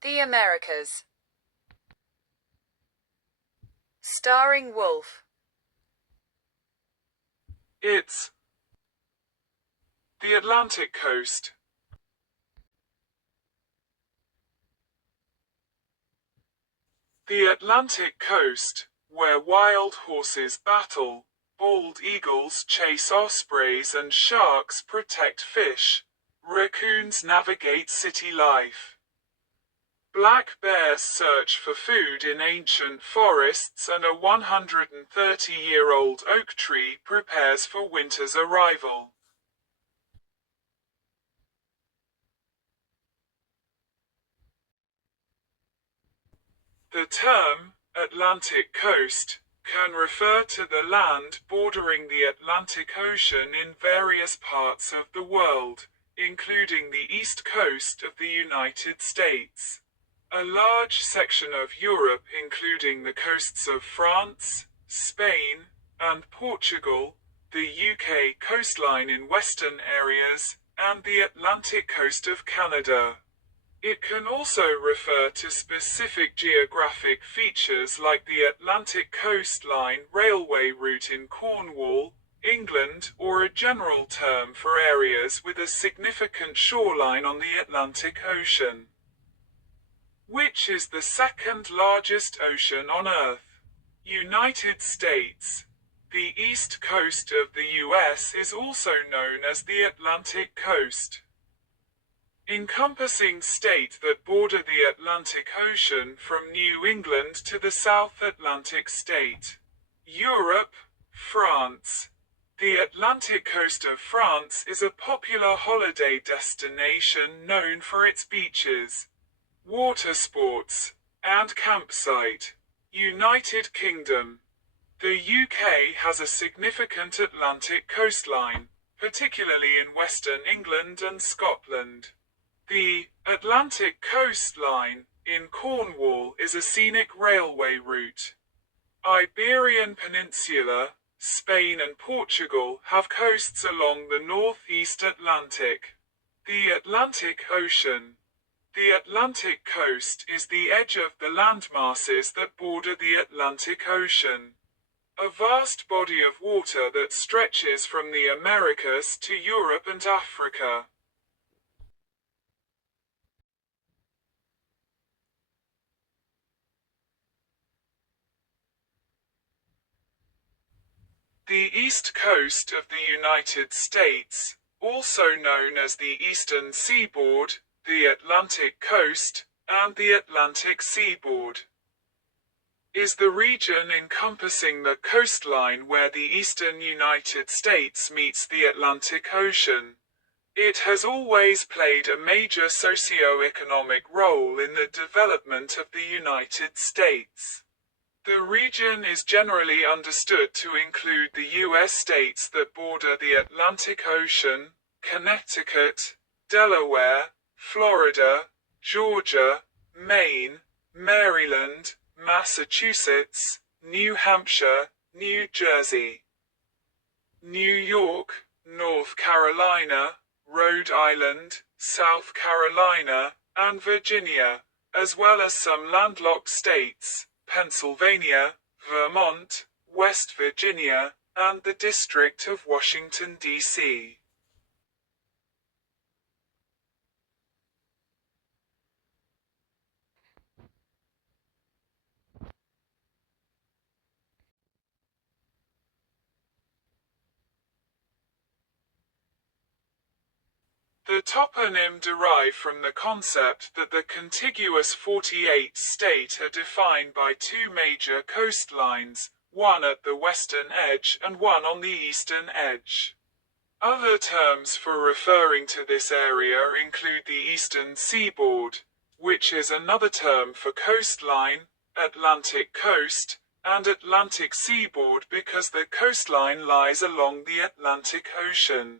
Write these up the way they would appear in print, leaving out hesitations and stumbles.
The Americas. Starring Wolf. It's the Atlantic coast. The Atlantic coast, where wild horses battle, bald eagles chase ospreys and sharks protect fish, raccoons navigate city life. Black bears search for food in ancient forests, and a 130-year-old oak tree prepares for winter's arrival. The term, Atlantic coast, can refer to the land bordering the Atlantic Ocean in various parts of the world, including the east coast of the United States. A large section of Europe, including the coasts of France, Spain, and Portugal, the UK coastline in western areas, and the Atlantic coast of Canada. It can also refer to specific geographic features like the Atlantic coastline railway route in Cornwall, England, or a general term for areas with a significant shoreline on the Atlantic Ocean. Which is the second largest ocean on Earth? United States. The east coast of the US is also known as the Atlantic coast, encompassing states that border the Atlantic Ocean from New England to the South Atlantic state. Europe, France. The Atlantic coast of France is a popular holiday destination known for its beaches, water sports, and campsite. United Kingdom. The UK has a significant Atlantic coastline, particularly in western England and Scotland. The Atlantic coastline in Cornwall is a scenic railway route. Iberian Peninsula, Spain and Portugal have coasts along the northeast Atlantic. The Atlantic Ocean. The Atlantic coast is the edge of the landmasses that border the Atlantic Ocean, a vast body of water that stretches from the Americas to Europe and Africa. The east coast of the United States, also known as the Eastern Seaboard, the Atlantic Coast, and the Atlantic Seaboard, is the region encompassing the coastline where the eastern United States meets the Atlantic Ocean. It has always played a major socio-economic role in the development of the United States. The region is generally understood to include the U.S. states that border the Atlantic Ocean: Connecticut, Delaware, Florida, Georgia, Maine, Maryland, Massachusetts, New Hampshire, New Jersey, New York, North Carolina, Rhode Island, South Carolina, and Virginia, as well as some landlocked states, Pennsylvania, Vermont, West Virginia, and the District of Washington, D.C. The toponym derive from the concept that the contiguous 48 states are defined by two major coastlines, one at the western edge and one on the eastern edge. Other terms for referring to this area include the Eastern Seaboard, which is another term for coastline, Atlantic coast, and Atlantic Seaboard because the coastline lies along the Atlantic Ocean.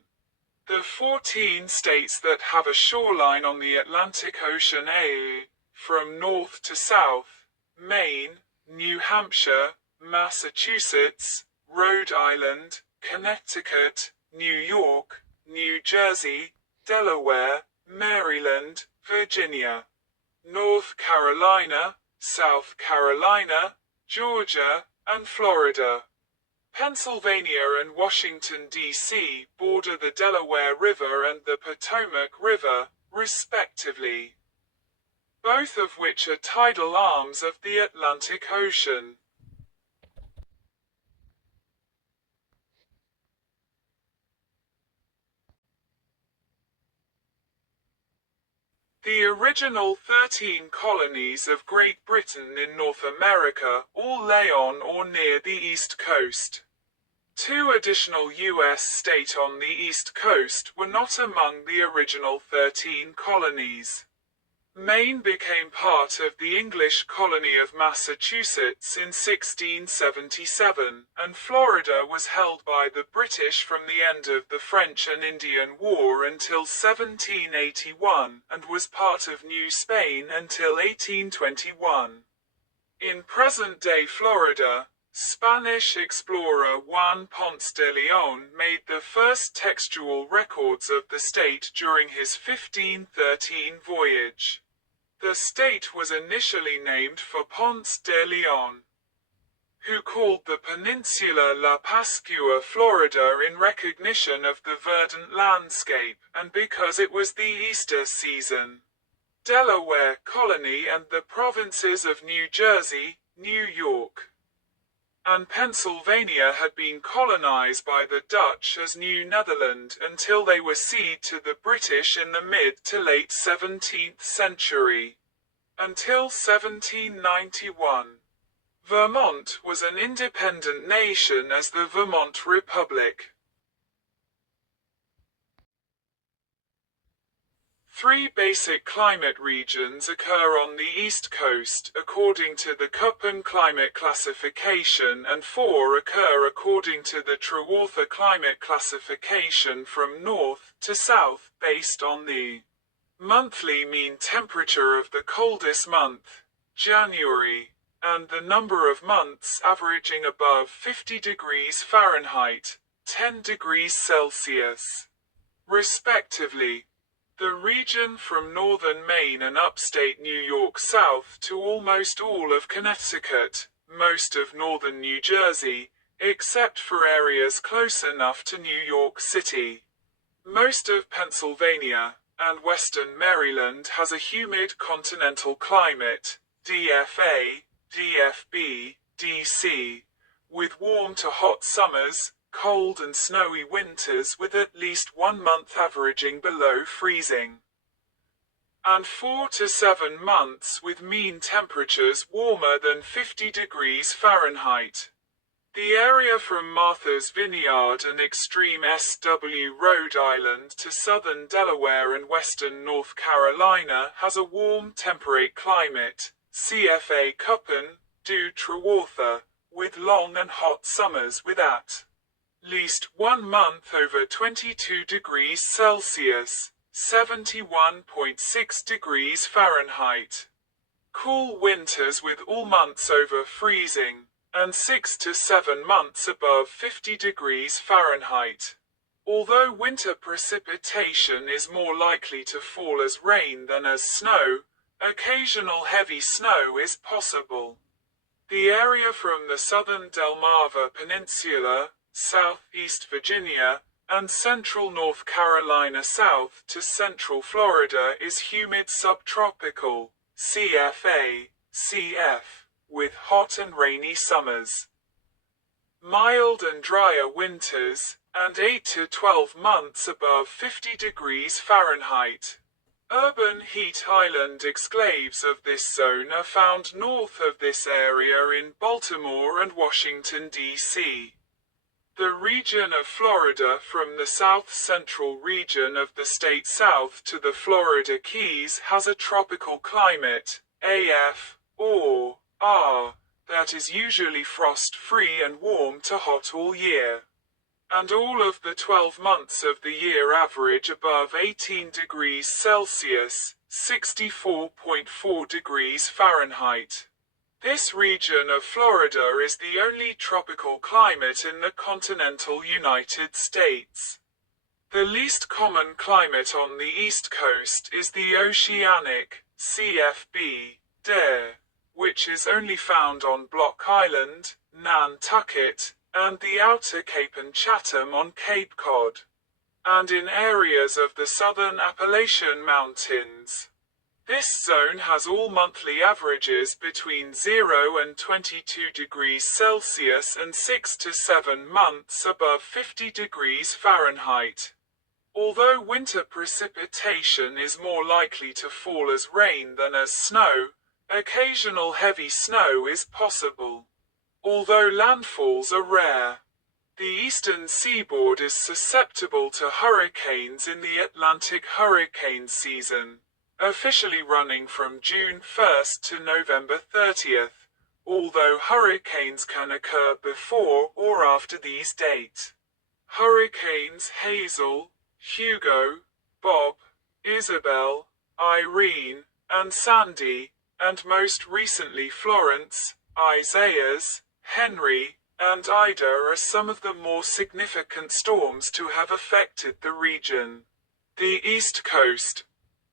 The 14 states that have a shoreline on the Atlantic Ocean are, from north to south, Maine, New Hampshire, Massachusetts, Rhode Island, Connecticut, New York, New Jersey, Delaware, Maryland, Virginia. North Carolina, South Carolina, Georgia, and Florida. Pennsylvania and Washington, D.C. border the Delaware River and the Potomac River, respectively, both of which are tidal arms of the Atlantic Ocean. The original 13 colonies of Great Britain in North America all lay on or near the East Coast. 2 additional U.S. states on the East Coast were not among the original 13 colonies. Maine became part of the English colony of Massachusetts in 1677, and Florida was held by the British from the end of the French and Indian War until 1781, and was part of New Spain until 1821. In present-day Florida, Spanish explorer Juan Ponce de Leon made the first textual records of the state during his 1513 voyage. The state was initially named for Ponce de Leon, who called the peninsula La Pascua, Florida, in recognition of the verdant landscape, and because it was the Easter season. Delaware Colony and the provinces of New Jersey, New York, and Pennsylvania had been colonized by the Dutch as New Netherland until they were ceded to the British in the mid to late 17th century. Until 1791, Vermont was an independent nation as the Vermont Republic. 3 basic climate regions occur on the East Coast, according to the Köppen climate classification, and 4 occur according to the Trewartha climate classification from north to south, based on the monthly mean temperature of the coldest month, January, and the number of months averaging above 50 degrees Fahrenheit, 10 degrees Celsius, respectively. The region from northern Maine and upstate New York south to almost all of Connecticut, most of northern New Jersey, except for areas close enough to New York City, most of Pennsylvania, and western Maryland has a humid continental climate, DFA, DFB, DC, with warm to hot summers, cold and snowy winters with at least 1 month averaging below freezing, and 4 to 7 months with mean temperatures warmer than 50 degrees Fahrenheit. The area from Martha's Vineyard and extreme SW Rhode Island to southern Delaware and western North Carolina has a warm temperate climate, CFA Köppen, du Trewartha, with long and hot summers with at least 1 month over 22 degrees Celsius, 71.6 degrees Fahrenheit. Cool winters with all months over freezing, and 6 to 7 months above 50 degrees Fahrenheit. Although winter precipitation is more likely to fall as rain than as snow, occasional heavy snow is possible. The area from the southern Delmarva Peninsula, southeast Virginia, and central North Carolina south to central Florida is humid subtropical, CFA, CF, with hot and rainy summers, mild and drier winters, and 8 to 12 months above 50 degrees Fahrenheit. Urban heat island exclaves of this zone are found north of this area in Baltimore and Washington, D.C. The region of Florida from the south-central region of the state south to the Florida Keys has a tropical climate, AF, or R, that is usually frost-free and warm to hot all year. And all of the 12 months of the year average above 18 degrees Celsius, 64.4 degrees Fahrenheit. This region of Florida is the only tropical climate in the continental United States. The least common climate on the east coast is the oceanic CFB dare, which is only found on Block Island, Nantucket, and the Outer Cape and Chatham on Cape Cod, and in areas of the southern Appalachian Mountains. This zone has all monthly averages between 0 and 22 degrees Celsius and 6 to 7 months above 50 degrees Fahrenheit. Although winter precipitation is more likely to fall as rain than as snow, occasional heavy snow is possible. Although landfalls are rare, the eastern seaboard is susceptible to hurricanes in the Atlantic hurricane season, officially running from June 1st to November 30th, although hurricanes can occur before or after these dates. Hurricanes Hazel, Hugo, Bob, Isabel, Irene, and Sandy, and most recently Florence, Isaias, Henry, and Ida are some of the more significant storms to have affected the region. The East Coast,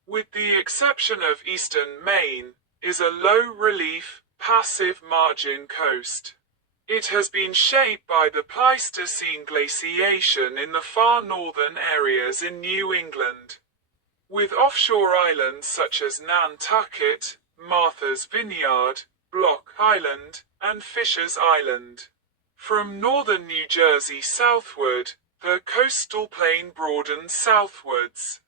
with the exception of eastern Maine, is a low-relief, passive margin coast. It has been shaped by the Pleistocene glaciation in the far northern areas in New England, with offshore islands such as Nantucket, Martha's Vineyard, Block Island, and Fisher's Island. From northern New Jersey southward, the coastal plain broadens southwards,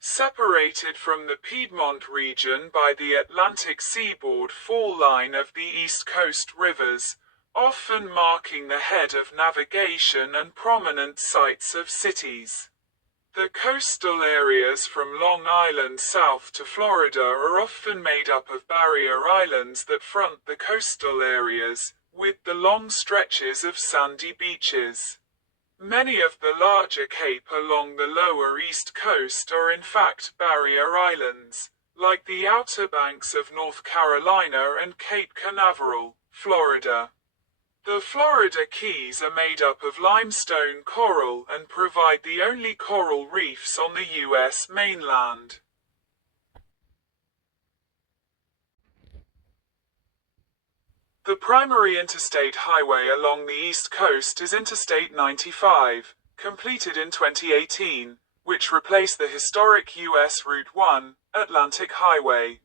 separated from the Piedmont region by the Atlantic seaboard fall line of the East Coast rivers, often marking the head of navigation and prominent sites of cities. The coastal areas from Long Island south to Florida are often made up of barrier islands that front the coastal areas, with the long stretches of sandy beaches. Many of the larger cape along the lower east coast are in fact barrier islands, like the Outer Banks of North Carolina and Cape Canaveral, Florida. The Florida Keys are made up of limestone coral and provide the only coral reefs on the U.S. mainland. The primary interstate highway along the East Coast is Interstate 95, completed in 2018, which replaced the historic U.S. Route 1, Atlantic Highway.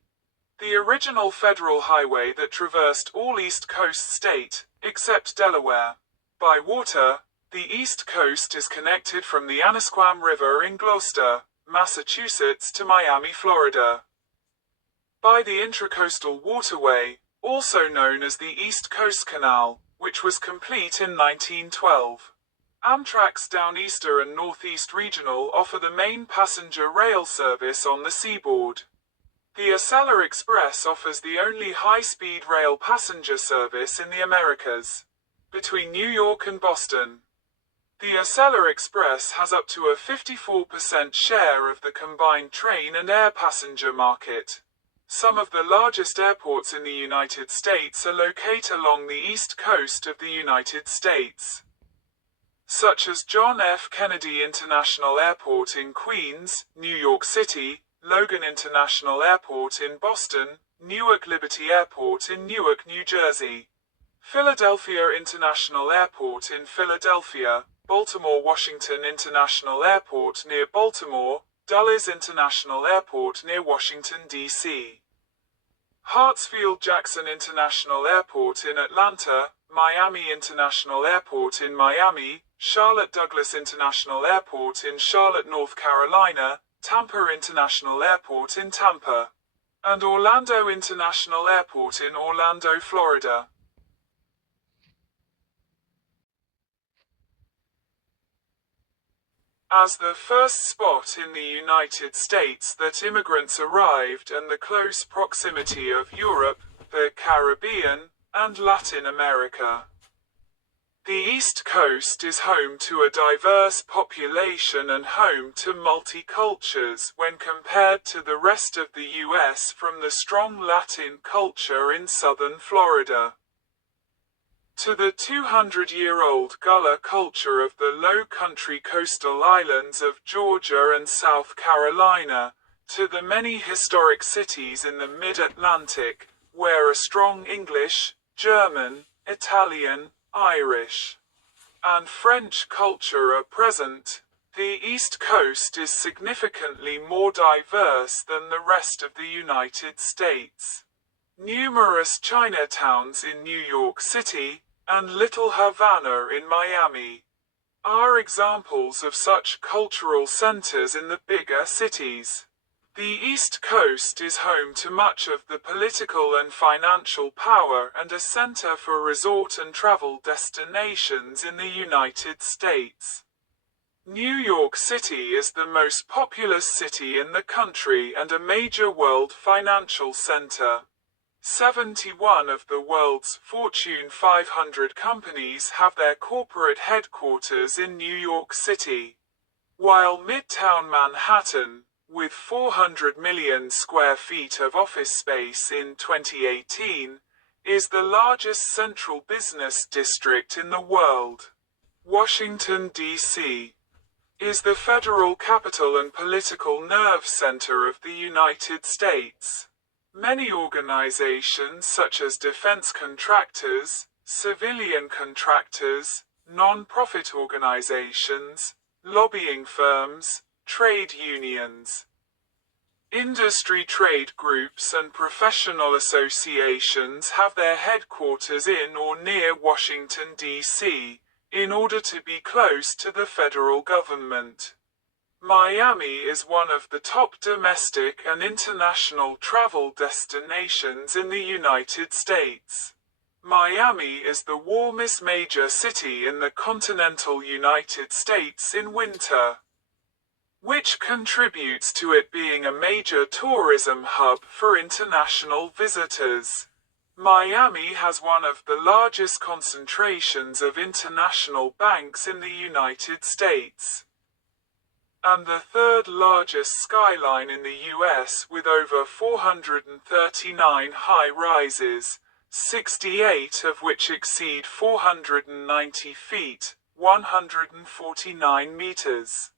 The original federal highway that traversed all East Coast state, except Delaware. By water, the East Coast is connected from the Annisquam River in Gloucester, Massachusetts to Miami, Florida. By the Intracoastal Waterway, also known as the East Coast Canal, which was complete in 1912. Amtrak's Downeaster and Northeast Regional offer the main passenger rail service on the seaboard. The Acela Express offers the only high-speed rail passenger service in the Americas, between New York and Boston. The Acela Express has up to a 54% share of the combined train and air passenger market. Some of the largest airports in the United States are located along the east coast of the United States, such as John F. Kennedy International Airport in Queens, New York City, Logan International Airport in Boston, Newark Liberty Airport in Newark, New Jersey, Philadelphia International Airport in Philadelphia, Baltimore Washington International Airport near Baltimore, Dulles International Airport near Washington, D.C. Hartsfield-Jackson International Airport in Atlanta, Miami International Airport in Miami, Charlotte-Douglas International Airport in Charlotte, North Carolina, Tampa International Airport in Tampa, and Orlando International Airport in Orlando, Florida. As the first spot in the United States that immigrants arrived and the close proximity of Europe, the Caribbean, and Latin America. The East Coast is home to a diverse population and home to multicultures when compared to the rest of the U.S. from the strong Latin culture in southern Florida. to the 200-year-old Gullah culture of the low country coastal islands of Georgia and South Carolina, to the many historic cities in the mid-Atlantic, where a strong English, German, Italian, Irish, and French culture are present, the East Coast is significantly more diverse than the rest of the United States. Numerous Chinatowns in New York City, and Little Havana in Miami, are examples of such cultural centers in the bigger cities. The East Coast is home to much of the political and financial power and a center for resort and travel destinations in the United States. New York City is the most populous city in the country and a major world financial center. 71 of the world's Fortune 500 companies have their corporate headquarters in New York City, while Midtown Manhattan, with 400 million square feet of office space in 2018, is the largest central business district in the world. Washington, D.C. is the federal capital and political nerve center of the United States. Many organizations such as defense contractors, civilian contractors, non-profit organizations, lobbying firms, trade unions, industry trade groups and professional associations have their headquarters in or near Washington, D.C., in order to be close to the federal government. Miami is one of the top domestic and international travel destinations in the United States. Miami is the warmest major city in the continental United States in winter, which contributes to it being a major tourism hub for international visitors. Miami has one of the largest concentrations of international banks in the United States, and the third largest skyline in the U.S. with over 439 high-rises, 68 of which exceed 490 feet, 149 meters.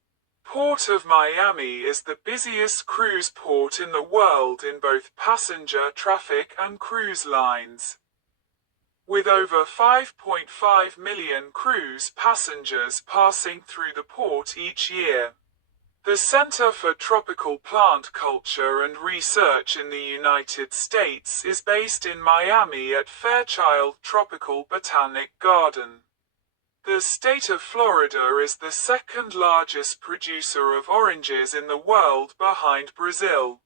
Port of Miami is the busiest cruise port in the world in both passenger traffic and cruise lines, with over 5.5 million cruise passengers passing through the port each year. The Center for Tropical Plant Culture and Research in the United States is based in Miami at Fairchild Tropical Botanic Garden. The state of Florida is the second largest producer of oranges in the world behind Brazil.